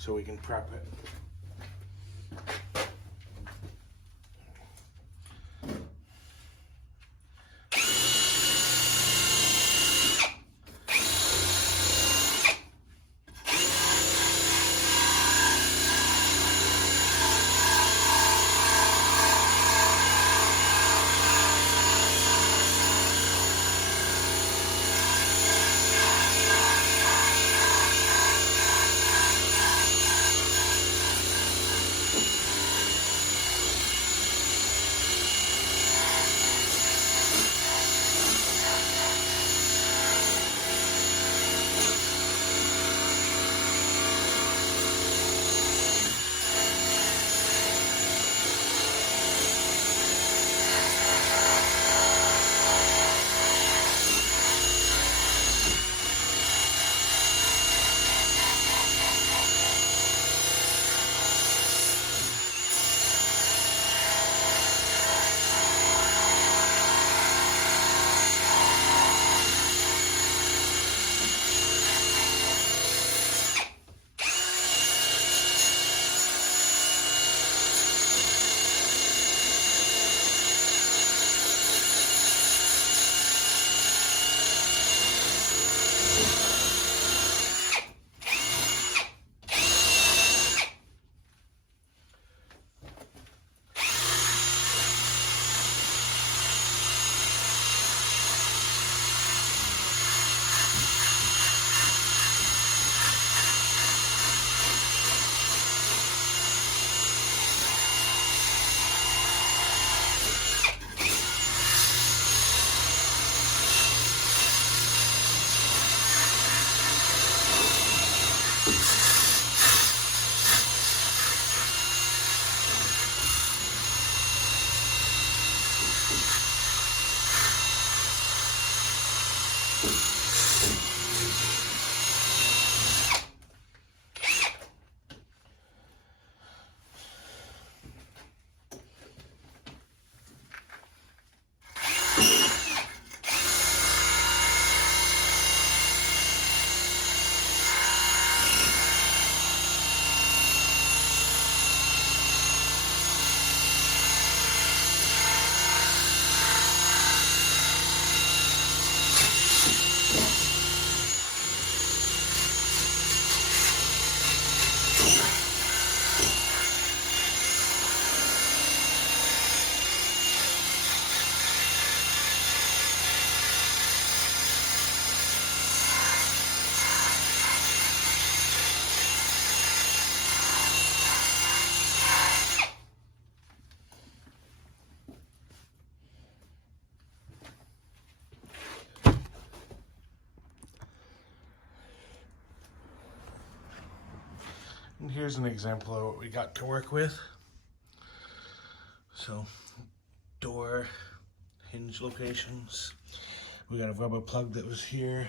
so we can prep it. And here's an example of what we got to work with. So, door hinge locations. We got a rubber plug that was here.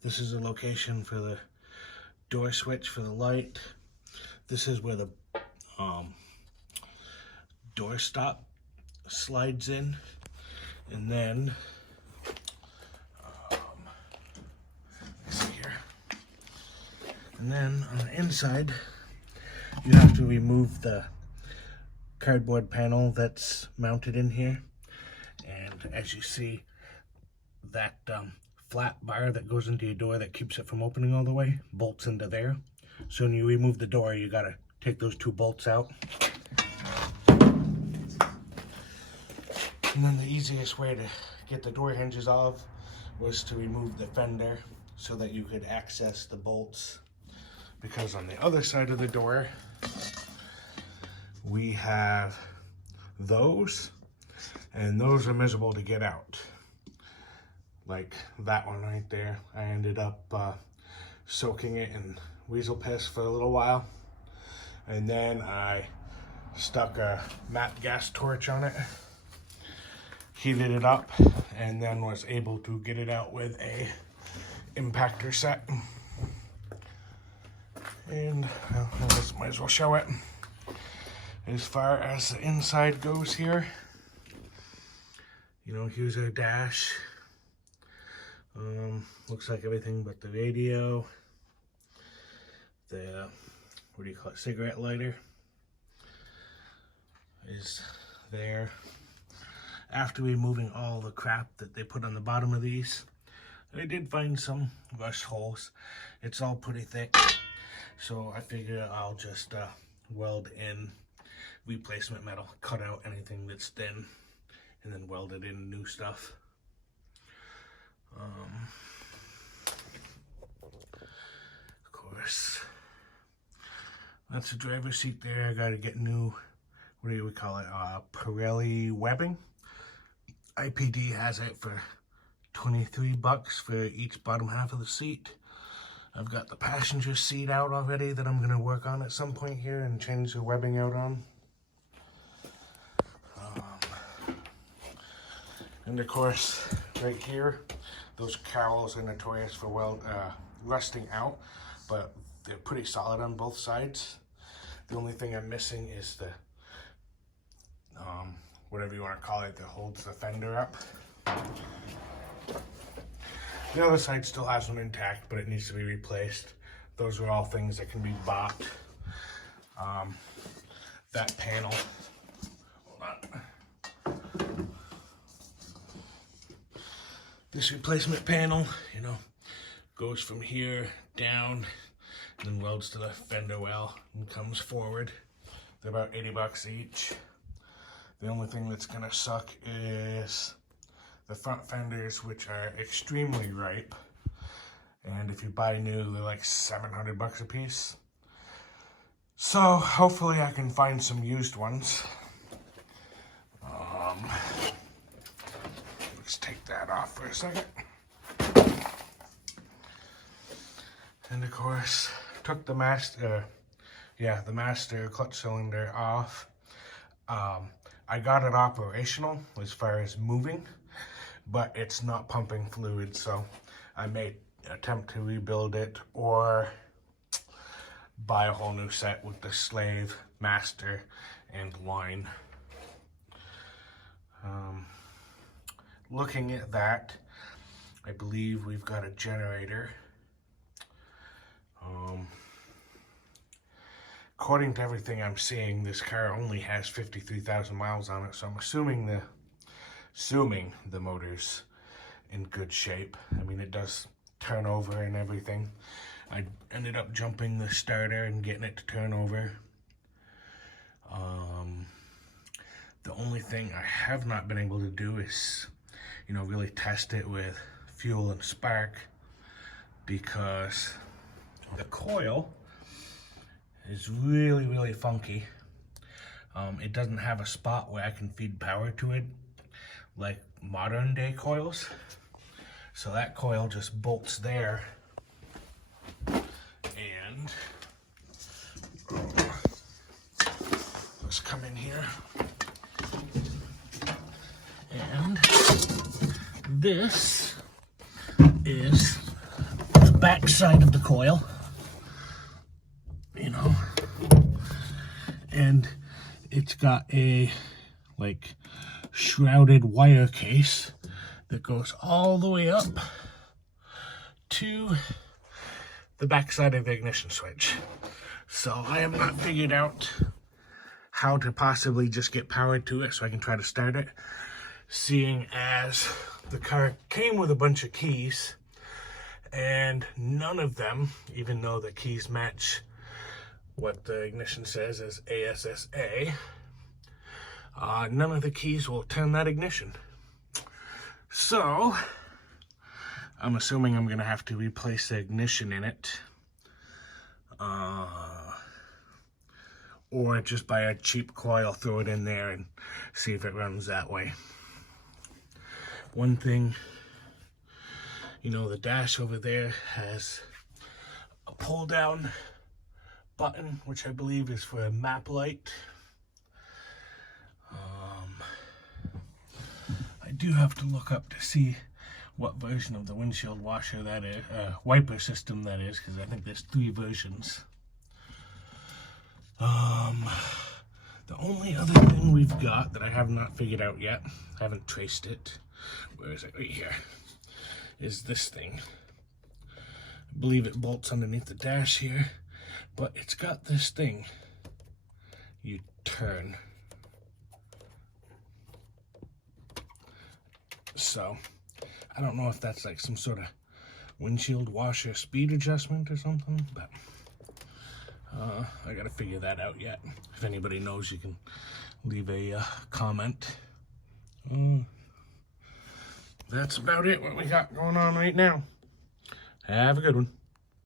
This is a location for the door switch for the light. This is where the door stop slides in. And then, and then on the inside, you have to remove the cardboard panel that's mounted in here. And as you see, that flat bar that goes into your door that keeps it from opening all the way bolts into there. So when you remove the door, you gotta take those two bolts out. And then the easiest way to get the door hinges off was to remove the fender so that you could access the bolts. Because on the other side of the door, we have those, and those are miserable to get out. Like that one right there. I ended up soaking it in weasel piss for a little while. And then I stuck a matte gas torch on it, heated it up, and then was able to get it out with a impactor set. And well, I just might as well show it. As far as the inside goes here, you know, here's our dash. Looks like everything but the radio, the, what do you call it, cigarette lighter is there. After removing all the crap that they put on the bottom of these, I did find some rust holes. It's all pretty thick, so I figure I'll just weld in replacement metal, cut out anything that's thin, and then weld it in new stuff. Of course, that's the driver's seat there. I gotta get new, what do we call it, Pirelli webbing. IPD has it for 23 bucks for each bottom half of the seat. I've got the passenger seat out already that I'm gonna work on at some point here and change the webbing out on. And of course, right here, those cowls are notorious for rusting out, but they're pretty solid on both sides. The only thing I'm missing is the, whatever you want to call it, that holds the fender up. The other side still has one intact, but it needs to be replaced. Those are all things that can be bought. That panel, hold on. This replacement panel, you know, goes from here down and then welds to the fender well and comes forward. They're about 80 bucks each. The only thing that's gonna suck is the front fenders, which are extremely ripe. And if you buy new, they're like 700 bucks a piece. So hopefully I can find some used ones. Let's take that off for a second. And of course, took the master clutch cylinder off. I got it operational as far as moving, but it's not pumping fluid, so I may attempt to rebuild it or buy a whole new set with the slave, master, and line. Looking at that, I believe we've got a generator. According to everything I'm seeing, this car only has 53,000 miles on it, so I'm assuming the motor's in good shape. I mean, it does turn over and everything. I ended up jumping the starter and getting it to turn over. The only thing I have not been able to do is, you know, really test it with fuel and spark, because the coil is really, really funky. It doesn't have a spot where I can feed power to it like modern day coils. So that coil just bolts there. And let's come in here. And this is the back side of the coil, you know, and it's got a like shrouded wire case that goes all the way up to the back side of the ignition switch. So I have not figured out how to possibly just get power to it so I can try to start it, seeing as the car came with a bunch of keys and none of them, even though the keys match what the ignition says as ASSA, none of the keys will turn that ignition. So I'm assuming I'm gonna have to replace the ignition in it, or just buy a cheap coil, throw it in there and see if it runs that way. One thing, you know, the dash over there has a pull down button, which I believe is for a map light. I do have to look up to see what version of the windshield washer that is, wiper system that is, because I think there's 3 versions. The only other thing we've got that I have not figured out yet, I haven't traced it, where is it, right here, is this thing. I believe it bolts underneath the dash here, but it's got this thing you turn. So I don't know if that's like some sort of windshield washer speed adjustment or something, but I gotta figure that out yet. If anybody knows, you can leave a comment. That's about it, what we got going on right now. Have a good one.